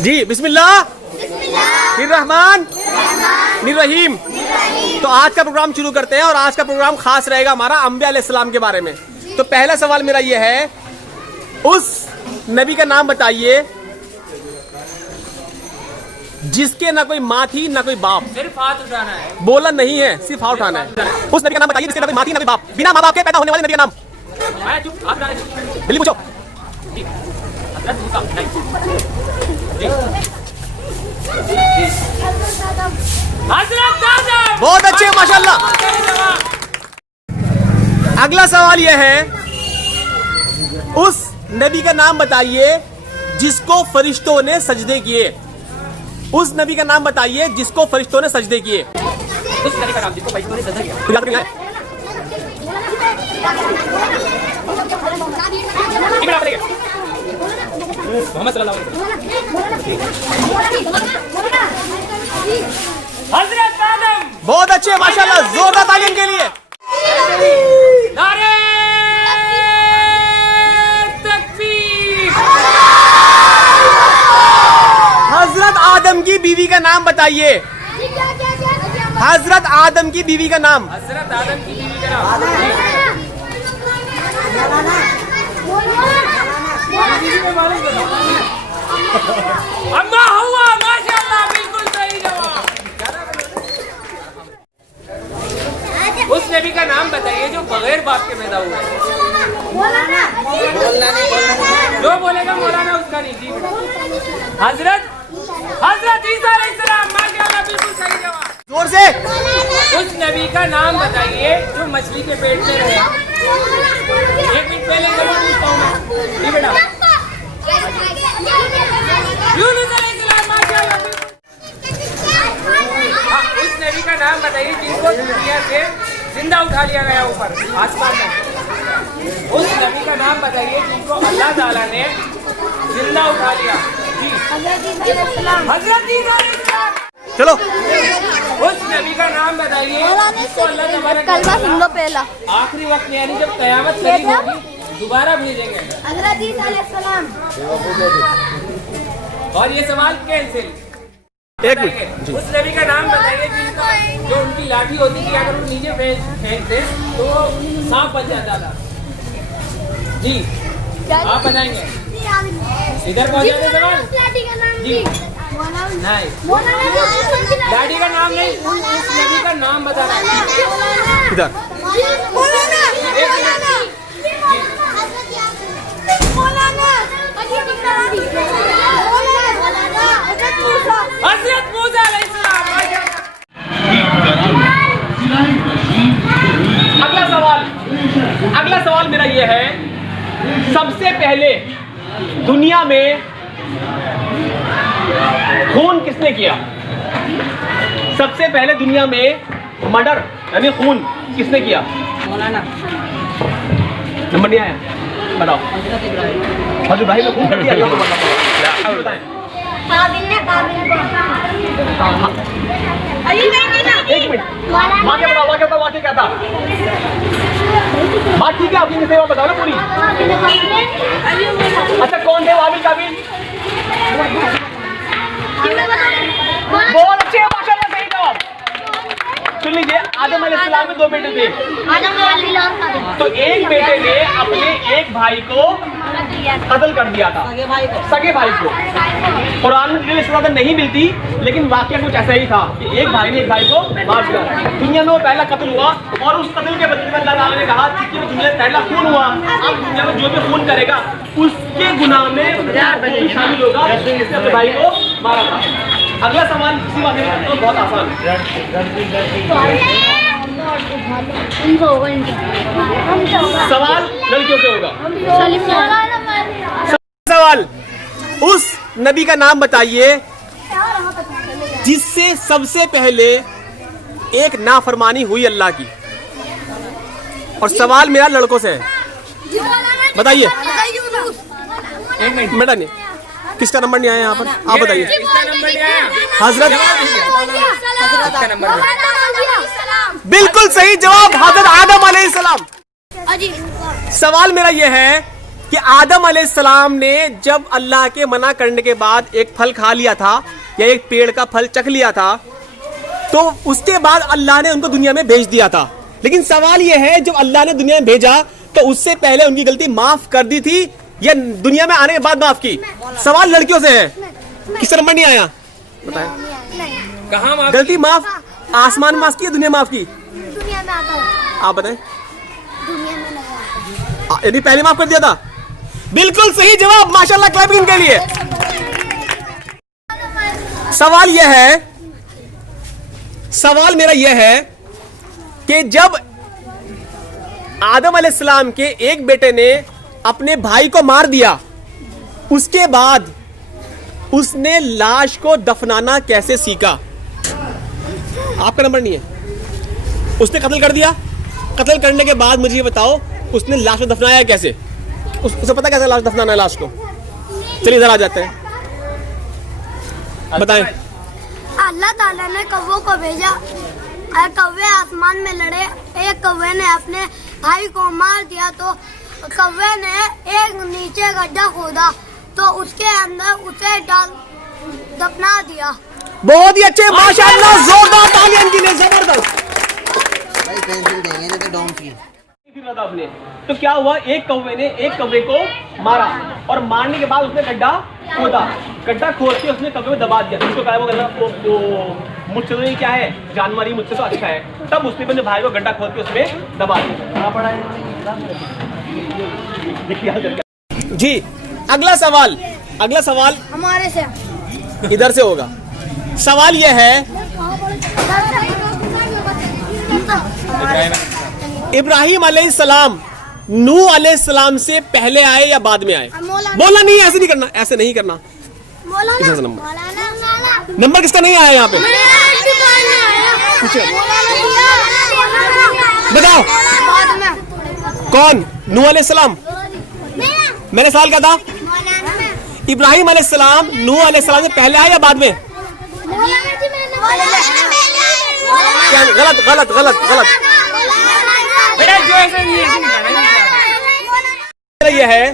जी बिस्मिल्लाह रहमान रहीम। तो आज का प्रोग्राम शुरू करते हैं और आज का प्रोग्राम खास रहेगा हमारा अंबिया अलैहिस्सलाम के बारे में। तो पहला सवाल मेरा ये है, उस नबी का नाम बताइए जिसके ना कोई माँ थी ना कोई बाप। सिर्फ हाथ उठाना है, बोला नहीं है, सिर्फ हाथ उठाना है। उस नबी का नाम बताइए जिसके ना कोई माँ थी ना कोई बाप, बिना माँ बाप के पैदा होने वाले नबी का नाम। जल्दी पूछो। बहुत अच्छे, माशाल्लाह। अगला सवाल यह है, उस नबी का नाम बताइए जिसको फरिश्तों ने सजदे किए। उस नबी का नाम बताइए जिसको फरिश्तों ने सजदे किए। उस नबी का नाम जिसको फरिश्तों ने सजदा किया। मोहम्मद सल्लल्लाहु अलैहि वसल्लम। हज़रत आदम। बहुत अच्छे, माशाल्लाह, जोरदार तालीम के लिए। नारे तकबीर। हजरत आदम की बीवी का नाम बताइए। हजरत आदम की बीवी का नाम। हज़रत आदम की बीवी का नाम। अम्मा हुआ, माशाल्लाह, बिल्कुल सही जवाब। उस नबी का नाम बताइए जो बगैर बाप के पैदा हुआ है। जो बोलेगा मौलाना उसका नहीं। जी हजरत ईसा अलैहिस्सलाम, माशाल्लाह, बिल्कुल सही जवाब। जोर से। उस नबी का नाम बताइए जो मछली के पेट में रहे। 1 मिनट पहले जवाब पूछता हूँ मैं। जी बेटा। यूनुस अलैहिस्सलाम, माशाल्लाह। उस नबी का नाम बताइए जिनको दुनिया से जिंदा उठा लिया गया ऊपर आसमान में। उस नबी का नाम बताइए जिनको अल्लाह ताला ने जिंदा उठा लिया। जी हज़रत ईसा अलैहिस्सलाम। चलो। उस नबी का नाम बताइए जिसको अल्लाह तबारक व तआला आखिरी वक्त में, यानी जब क़यामत करीब होगी, दोबारा भेजेंगे। और ये सवाल कैंसिल। एक मिनट। उस नबी का नाम बताइए जिनका जो उनकी लाठी होती थी, अगर वो नीचे फेंकते तो सांप बन जाता था। जी आप बताएंगे। इधर पहुंचाते सवाल। जी नहीं, डैडी का नाम नहीं, उस नबी का नाम बताना। इधर। हज़रत मूसा अलैहिस्सलाम। अगला सवाल मेरा ये है, सबसे पहले दुनिया में खून किसने किया? सबसे पहले दुनिया में मर्डर यानी खून किसने किया? मौलाना। नंबर नहीं आया, बताओ। हज़रत इब्राहीम ने खून कर दिया। बताएं। एक मिनट, वाक़या बताओ, वाक़या क्या था? बात ठीक है, आपकी सेवा बताओ ना पूरी। अच्छा, कौन थे वाबिल काबिल? बहुत अच्छे, माशाल्लाह, सही जवाब। सुन लीजिए, आदम अलैहिस्सलाम के 2 बेटे थे। तो एक बेटे ने अपने एक भाई को कत्ल कर दिया था, सगे भाई को। कुरान में डिटेल इस तरह नहीं मिलती, लेकिन वाकया कुछ ऐसा ही था कि एक भाई ने एक भाई को मार दिया। दुनिया में वो पहला कत्ल हुआ और उस कत्ल के बदले में अल्लाह ताला ने कहा कि दुनिया में पहला खून हुआ, अब दुनिया में जो भी खून करेगा उसके गुनाह में शामिल होगा जिसने अपने भाई को मारा था। अगला सवाल इसी बात में तो बहुत आसान है। सवाल लड़कियों से होगा। सवाल, उस नबी का नाम बताइए जिससे सबसे पहले एक नाफरमानी हुई अल्लाह की। और सवाल मेरा लड़कों से है, बताइए। एक मिनट बेटा नहीं, किसका नंबर नहीं आया यहाँ पर? आप बताइए। हजरत, बिल्कुल सही जवाब, हजरत आदम अलैहिस्सलाम। सवाल मेरा यह है, कि आदम अलैहिस्सलाम ने जब अल्लाह के मना करने के बाद एक फल खा लिया था या एक पेड़ का फल चख लिया था, तो उसके बाद अल्लाह ने उनको दुनिया में भेज दिया था। लेकिन सवाल यह है, जब अल्लाह ने दुनिया में भेजा तो उससे पहले उनकी गलती माफ कर दी थी या दुनिया में आने के बाद माफ की? सवाल लड़कियों से है, किस नंबर नहीं आया बताएं। कहाँ माफ गलती माफ आसमान में माफ की या दुनिया में माफ की? दुनिया में आता है, आप बताएं। दुनिया में नहीं आता। यदि पहले माफ कर दिया था? बिल्कुल सही जवाब, माशाल्लाह, क्लैपिंग के लिए। सवाल यह है, सवाल मेरा यह है कि जब आदम अलैहिस्सलाम के एक बेटे ने अपने भाई को मार दिया, उसके बाद उसने लाश को दफनाना कैसे सीखा? आपका नंबर नहीं है। उसने कत्ल कर दिया, कत्ल करने के बाद मुझे ये बताओ उसने लाश को दफनाया कैसे? उसे पता कैसे लाश दफनाना है लाश को? चलिए इधर आ जाते हैं, बताएं। अल्लाह ताला ने कौवों को भेजा, कौवे आसमान में लड़े, एक कौवे ने अपने भाई को मार दिया तो कौवे ने एक नीचे गड्ढा खोदा तो उसके अंदर उसे डाल दफना दिया। बहुत ही अच्छे, माशाअल्लाह, जोरदार तालियां इनके लिए, जबरदस्त। भाई पेंसिल देंगे ना तो डोंकी। आपने तो क्या हुआ, एक कौवे ने एक कौवे को मारा और मारने के बाद उसने गड्ढा खोदा, गड्ढा खोद के उसने कौवे को दबा दिया। उसको कहा वो मुझसे तो ये क्या है, जानवर ही मुझसे तो अच्छा है। तब उसने अपने भाई को गड्ढा खोद के उसमें दबा दिया। जी, अगला सवाल, अगला सवाल हमारे से इधर से होगा। सवाल यह है, इब्राहिम अलैहिस्सलाम नूह अलैहिस्सलाम से पहले आए या बाद में आए? बोलना नहीं, ऐसे नहीं करना, ऐसे नहीं करना। इधर से नंबर किसका नहीं आया यहाँ पे? बताओ कौन? नूह अलैहिस्सलाम। मैंने सवाल क्या था? इब्राहिम अलैहिस्सलाम नूह अलैहिस्सलाम से पहले आए या बाद में? क्या? गलत गलत गलत गलत। बेटा जो ऐसा नहीं है, मेरा यह है,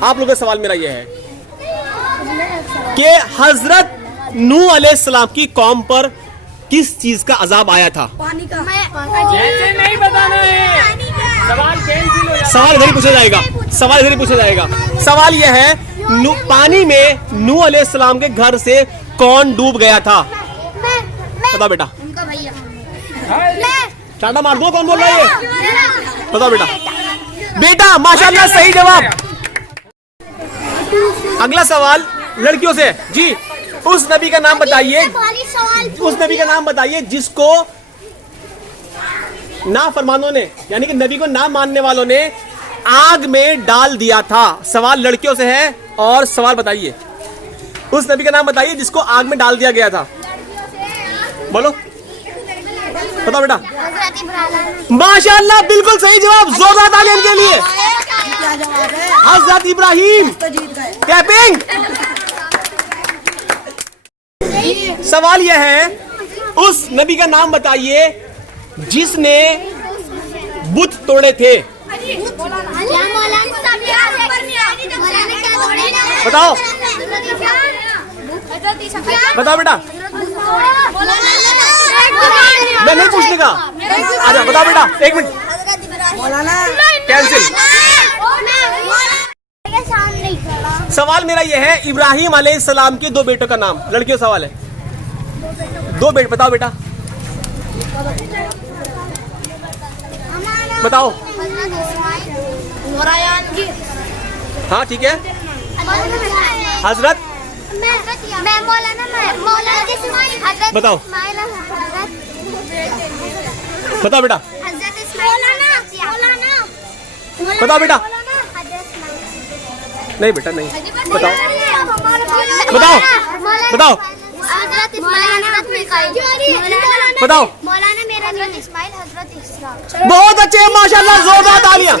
आप लोगों का सवाल मेरा यह है कि हजरत नूह अलैहिस्सलाम की कौम पर किस चीज का अजाब आया था? पानी का। ऐसे नहीं बताना है, सवाल पेंसिल हो जाता है। सवाल इधर ही पूछा जाएगा, सवाल इधर ही पूछा जाएगा। सवाल यह है, पानी में नूह अलैहिस्सलाम के घर से कौन डूब गया था? बताओ बेटा। उनका भैया। टाटा मार दो, कौन बोल रहा है ये? बताओ बेटा। बेटा माशाल्लाह, सही जवाब। अगला सवाल लड़कियों से। जी, उस नबी का नाम बताइए, उस नबी का नाम बताइए जिसको नाफरमानों ने, यानी कि नबी को ना मानने वालों ने आग में डाल दिया था। सवाल लड़कियों से है और सवाल बताइए, उस नबी का नाम बताइए जिसको आग में डाल दिया गया था। बोलो, बताओ बेटा। माशाअल्लाह, बिल्कुल सही जवाब, जोरदार तालियां इनके लिए। हजरत इब्राहिम। क्लैपिंग। सवाल यह है, उस नबी का नाम बताइए जिसने बुत तोड़े थे। बताओ, बताओ बेटा। मैं नहीं पूछने का। अच्छा बताओ बेटा, एक मिनट। कैंसिल। सवाल मेरा यह है, इब्राहिम अलैहिस्सलाम के दो बेटों का नाम। लड़कियों सवाल है, दो बेटे बताओ बेटा, बताओ। हाँ ठीक है। हजरत बताओ, बताओ बेटा, बताओ बेटा। नहीं बेटा नहीं, बताओ बताओ बताओ बताओ। मौलाना मेरा नाम इस्माइल, हजरत इस्लाम। बहुत अच्छे, माशाल्लाह, जोरदार तालियां।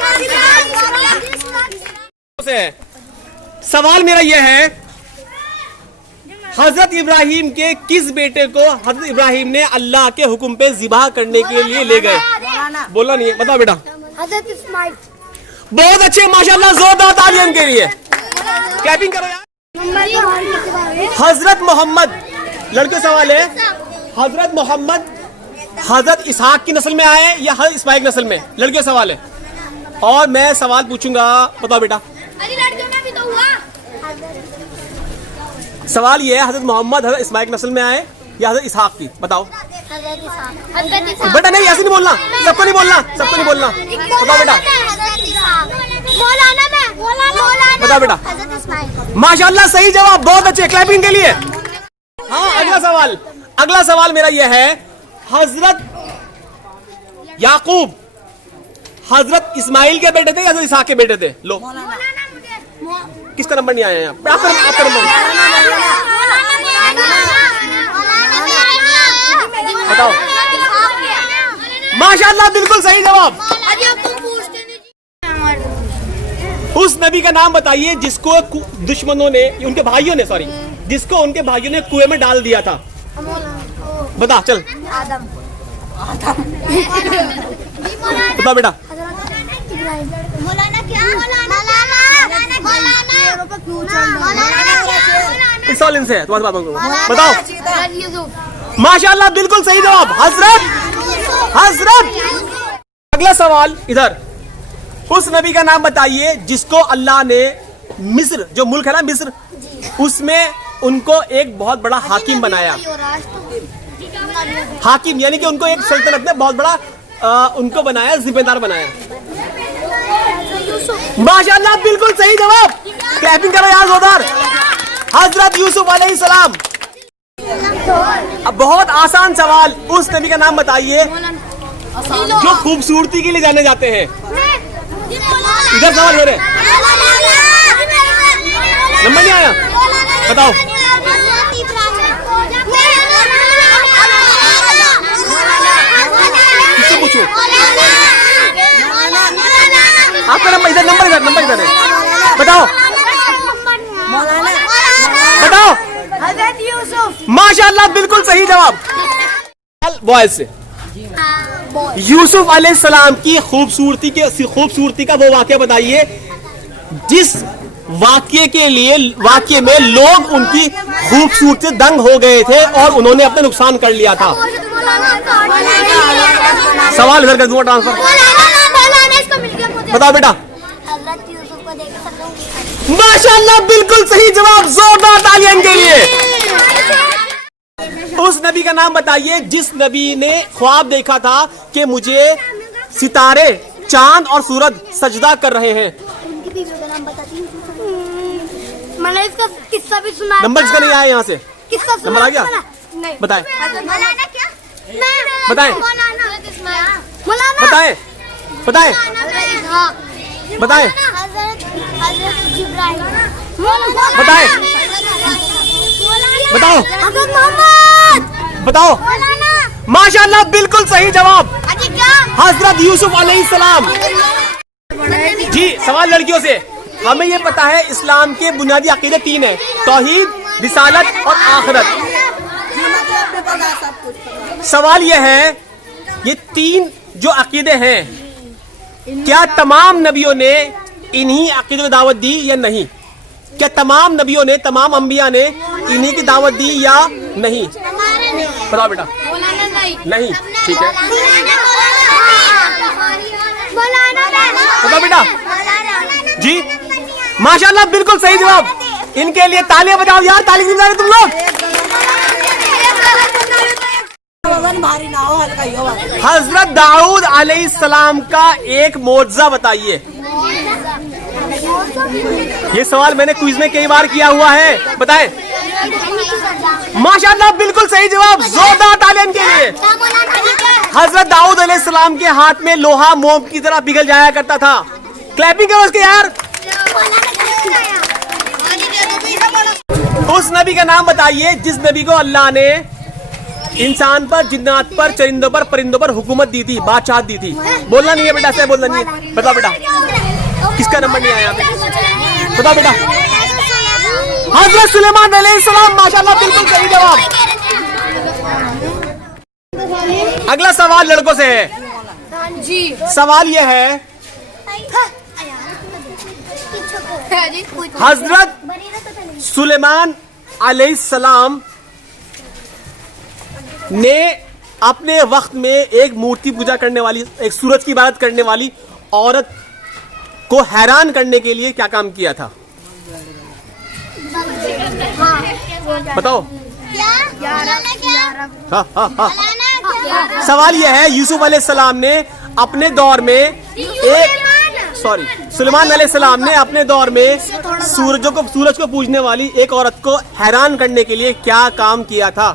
सवाल मेरा यह है, हजरत इब्राहिम के किस बेटे को हजरत इब्राहिम ने अल्लाह के हुक्म पे जिबा करने के लिए ले गए? बोला नहीं है, बताओ बेटा। हजरत इस्माइल। बहुत अच्छे, माशाल्लाह, जोरदार तालियां के लिए, क्लैपिंग करो यार। हजरत मोहम्मद, लड़के सवाल है, हजरत मोहम्मद हजरत इसहाक की नस्ल में आए या हजरत इस्माइल की नस्ल में? लड़के सवाल है। और मैं सवाल पूछूंगा, बताओ बेटा, सवाल ये है, हजरत मोहम्मद हजरत इस्माइल की नस्ल में आए या हजरत इसहाक की? बताओ बेटा। नहीं, ऐसे नहीं बोलना, सबको नहीं बोलना, सबको नहीं बोलना। बताओ बेटा, बताओ बेटा। माशाल्लाह, सही जवाब, बहुत अच्छे, क्लैपिंग के लिए। हाँ, अगला सवाल, अगला सवाल मेरा यह है, हजरत याकूब हजरत इस्माइल के बेटे थे या हजरत इसहाक के बेटे थे? लो, किसका नंबर नहीं आया यहाँ? आपका नंबर बताओ। माशाल्लाह, बिल्कुल सही जवाब। उस नबी का नाम बताइए जिसको दुश्मनों ने, उनके भाइयों ने, सॉरी, जिसको उनके भाइयों ने कुएं में डाल दिया था। बता चल, बता बेटा। इस सवाल इनसे है, तुम्हारी बात बताओ। माशाल्लाह, बिल्कुल सही जवाब, हजरत। अगला सवाल इधर, उस नबी का नाम बताइए जिसको अल्लाह ने मिस्र, जो मुल्क है ना मिस्र, उसमें उनको एक बहुत बड़ा हाकिम बनाया। हाकिम यानी कि उनको एक सल्तनत में बहुत बड़ा उनको बनाया, जिम्मेदार बनाया। माशाल्लाह, बिल्कुल सही जवाब, क्लैपिंग करो यार जोरदार। हजरत यूसुफ अलैहिस्सलाम। अब बहुत आसान सवाल, उस नबी का नाम बताइए जो खूबसूरती के लिए जाने जाते हैं। इधर सवाल हो रहे, नंबर नहीं आया, बताओ। किससे पूछूं? आपका नंबर इधर, नंबर इधर है, बताओ बताओ। हजरत यूसुफ। माशाल्लाह, बिल्कुल सही जवाब। बॉयज से, यूसुफ अलैहिस्सलाम की खूबसूरती का वो वाकया बताइए जिस वाकये में लोग उनकी खूबसूरती से दंग हो गए थे और उन्होंने अपना नुकसान कर लिया था। सवाल इधर कर दूंगा, ट्रांसफर। बताओ बेटा। माशाल्लाह, बिल्कुल सही जवाब, जोरदार तालियां के लिए। उस नबी का नाम बताइए जिस नबी ने ख्वाब देखा था कि मुझे सितारे, चांद और सूरज सजदा कर रहे हैं। मैंने इसका किस्सा भी सुना। नंबर इसका नहीं आया यहाँ से, किस्सा नंबर आ गया? नहीं। बताएं, बताएं, बताएं, बताएं, बताएं, बताएं, बताओ, बताओ। माशाल्लाह, बिल्कुल सही जवाब, हजरत यूसुफ अलैहिस्सलाम। जी, सवाल लड़कियों से। हमें ये पता है इस्लाम के बुनियादी अकीदे 3 है, तौहीद, रिसालत और आखिरत। सवाल यह है, ये 3 जो अकीदे हैं, क्या तमाम नबियों ने इन्हीं अकीदों में दावत दी या नहीं? क्या तमाम नबियों ने, तमाम अंबिया ने इन्हीं की दावत दी या नहीं? बताओ बेटा। नहीं, ठीक है, बताओ बेटा। जी, माशाल्लाह, बिल्कुल सही जवाब। इनके लिए तालियां बजाओ यार, ताली बजा रहे तुम लोग। हजरत दाऊद अलैहिस्सलाम का एक मोअज़्ज़ा बताइए। ये सवाल मैंने क्विज में कई बार किया हुआ है, बताएं। माशाल्लाह, बिल्कुल सही जवाब, जोरदार तालियां के लिए। हजरत दाऊद अलैहिस्सलाम के हाथ में लोहा मोम की तरह पिघल जाया करता था। क्लैपिंग करो उसके यार। उस नबी का नाम बताइए जिस नबी को अल्लाह ने इंसान पर, जिन्नात पर, चरिंदों पर, परिंदों पर हुकूमत दी थी, बादशाहत दी थी। बोलना नहीं है बेटा, ऐसे बोलना नहीं है। बताओ बेटा, किसका नंबर नहीं आया? बताओ बेटा। हजरत सुलेमान अलैहिस्सलाम। माशाल्लाह, बिल्कुल सही जवाब। अगला सवाल लड़कों से है। सवाल यह है, हजरत सुलेमान अलैहिस्सलाम ने अपने वक्त में एक मूर्ति पूजा करने वाली, एक सूरज की इबादत करने वाली औरत को हैरान करने के लिए क्या काम किया था? बताओ। हाँ। सवाल यह है, यूसुफ अलैहिस्सलाम ने अपने दौर में सुलेमान अलैहिस्सलाम ने अपने दौर में सूरज को पूजने वाली एक औरत को हैरान करने के लिए क्या काम किया था?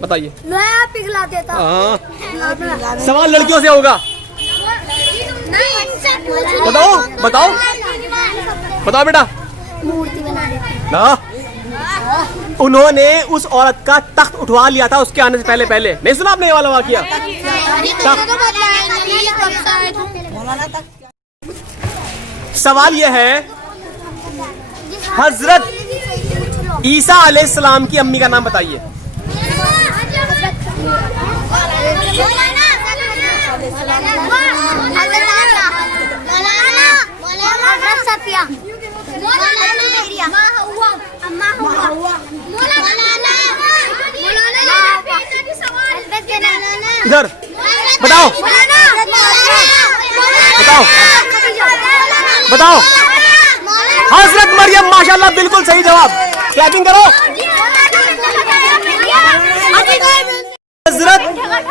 बताइए। लोहा पिघलाते था। सवाल लड़कियों से होगा। बताओ बेटा। मूर्ति बना देते। उन्होंने उस औरत का तख्त उठवा लिया था उसके आने से पहले। नहीं सुना आपने ये वाला वाकया? सवाल यह है, हजरत ईसा अलैहिस्सलाम की अम्मी का नाम बताइए। इधर बताओ। हजरत मरियम, माशाल्लाह, बिल्कुल सही जवाब। क्लैपिंग करो।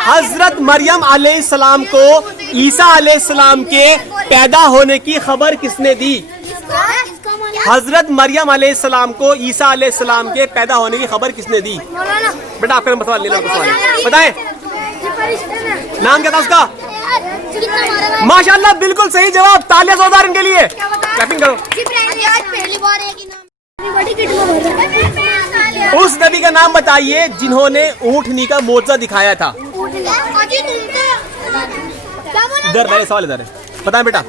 हजरत मरियम अलैहिस्सलाम को ईसा अलैहिस्सलाम के पैदा होने की खबर किसने दी? हजरत मरियम अलैहिस्सलाम को ईसा अलैहिस्सलाम के पैदा होने की खबर किसने दी? बेटा आपका नंबर सवाल ले लो। बताएं, नाम क्या था उसका? माशाल्लाह, बिल्कुल सही जवाब। तालियां जोरदार इनके लिए। क्लैपिंग करो। उस नबी का नाम बताइए जिन्होंने ऊँटनी का मोजा दिखाया था। इधर पहले सवाल इधर है, बताएं बेटा।